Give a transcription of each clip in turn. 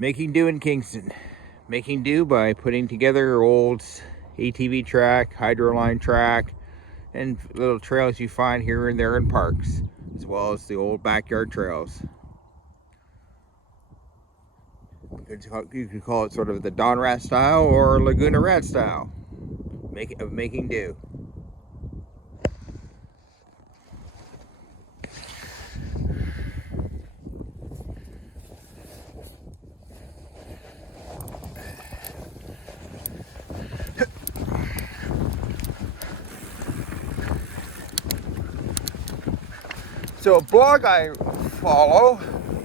Making do in Kingston. Making do by putting together old ATV track, hydroline track, and little trails you find here and there in parks, as well as the old backyard trails. You could call it sort of the Don Rat style or Laguna Rat style of making do. So a blog I follow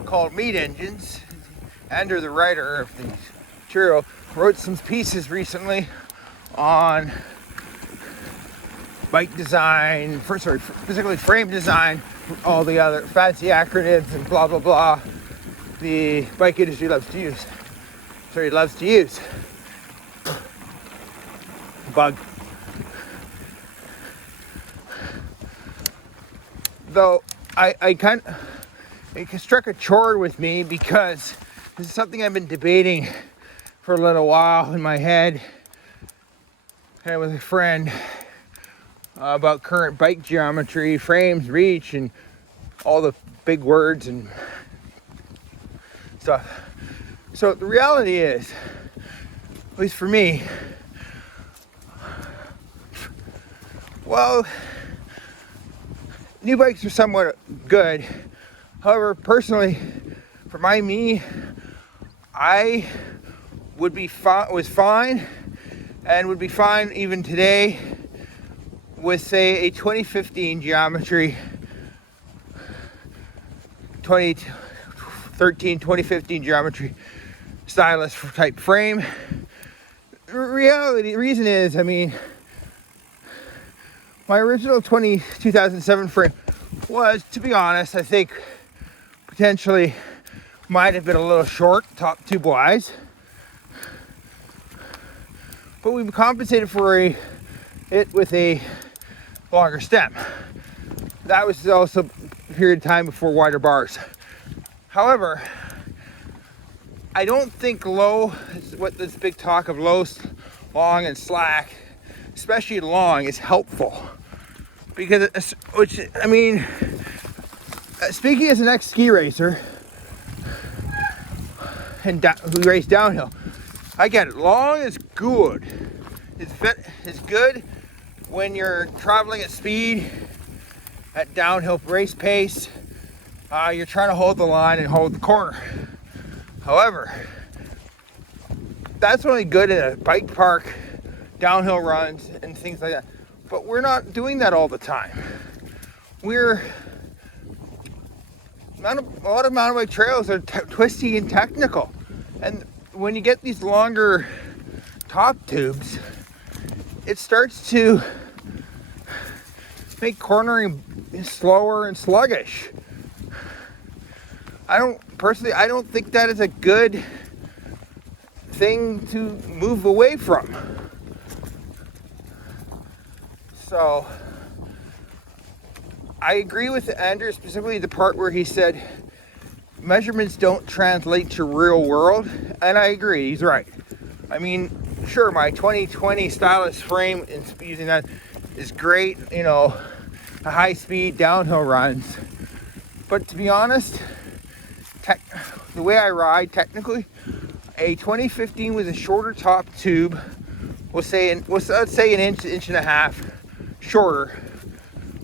called Meat Engines, Andrew, the writer of the material, wrote some pieces recently on bike design, specifically frame design, all the other fancy acronyms and blah blah blah the bike industry loves to use. Bug. Though it struck a chord with me because this is something I've been debating for a little while in my head and with a friend about current bike geometry, frames, reach, and all the big words and stuff. So the reality is, at least for me, well, new bikes are somewhat good. However, personally, for me, I would be was fine and would be fine even today with, say, a 2015 geometry, 2015 geometry Stylus type frame. The reason is, I mean, my original 2007 frame was, to be honest, I think potentially might have been a little short, top tube wise. But we compensated for it with a longer stem. That was also a period of time before wider bars. However, I don't think low, what this big talk of low, long, and slack, especially long, is helpful. Because, speaking as an ex-ski racer and who raced downhill, I get it. Long is good. It's good when you're traveling at speed, at downhill race pace. You're trying to hold the line and hold the corner. However, that's only good in a bike park, downhill runs, and things like that. But we're not doing that all the time. A lot of mountain bike trails are twisty and technical. And when you get these longer top tubes, it starts to make cornering slower and sluggish. I don't think that is a good thing to move away from. So I agree with Andrew, specifically the part where he said measurements don't translate to real world, and I agree, he's right. I mean, sure, my 2020 Stylus frame and using that is great, high speed downhill runs. But to be honest, the way I ride technically, a 2015 with a shorter top tube, let's say an inch and a half shorter,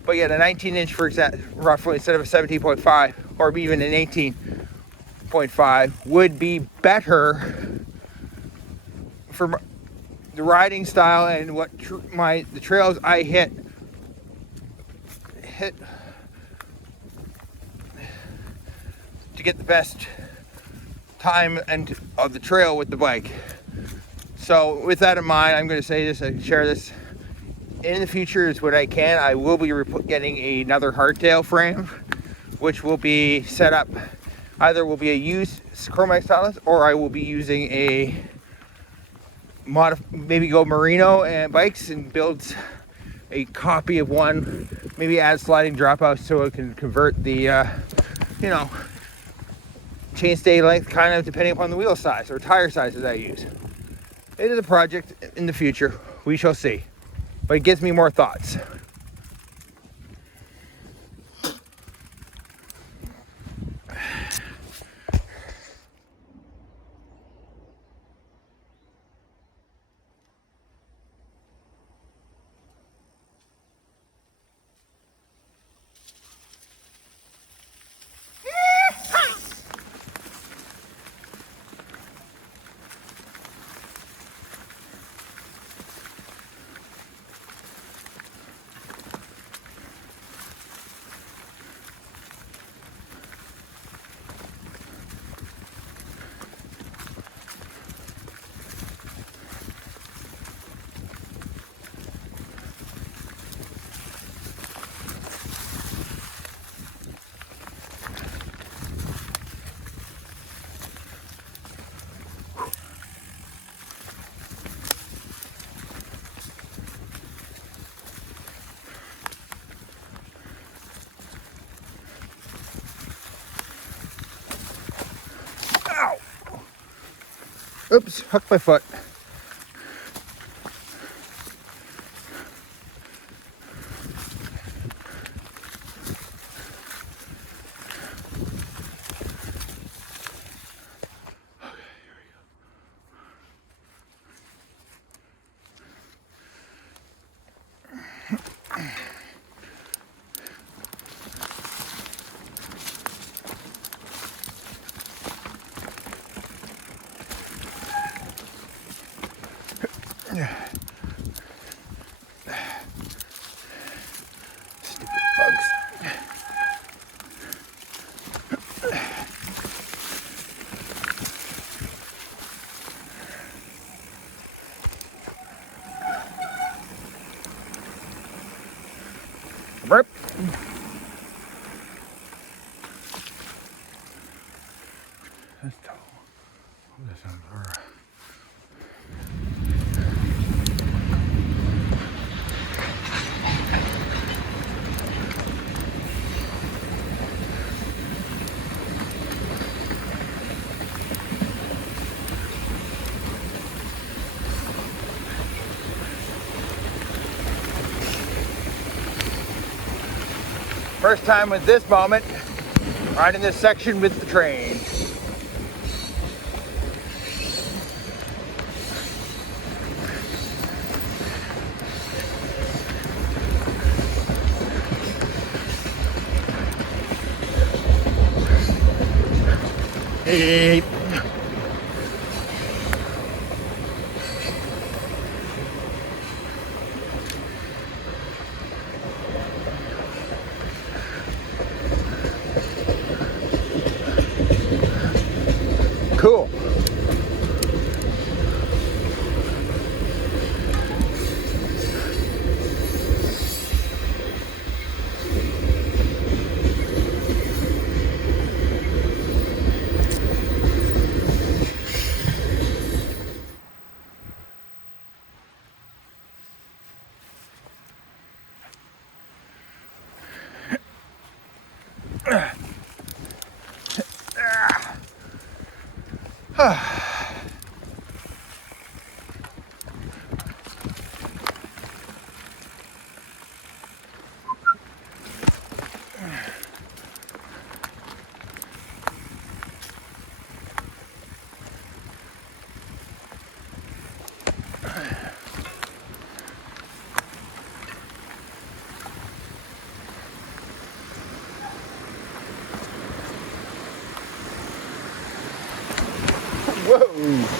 but yet a 19-inch for roughly, instead of a 17.5 or even an 18.5 would be better for the riding style and what the trails I hit to get the best time and of the trail with the bike. So with that in mind, I'm going to say this and share this. In the future, is what I can. I will be getting another hardtail frame, which will be set up. Either will be a used Chromag Stylus, or I will be using a maybe go merino and bikes and build a copy of one. Maybe add sliding dropouts so it can convert the chainstay length kind of depending upon the wheel size or tire size that I use. It is a project in the future. We shall see. But it gives me more thoughts. Oops, hooked my foot. Stupid bugs. Rip. That's tall. This sounds alright. First time with this moment, riding this section with the train. Hey. Cool. Whoa.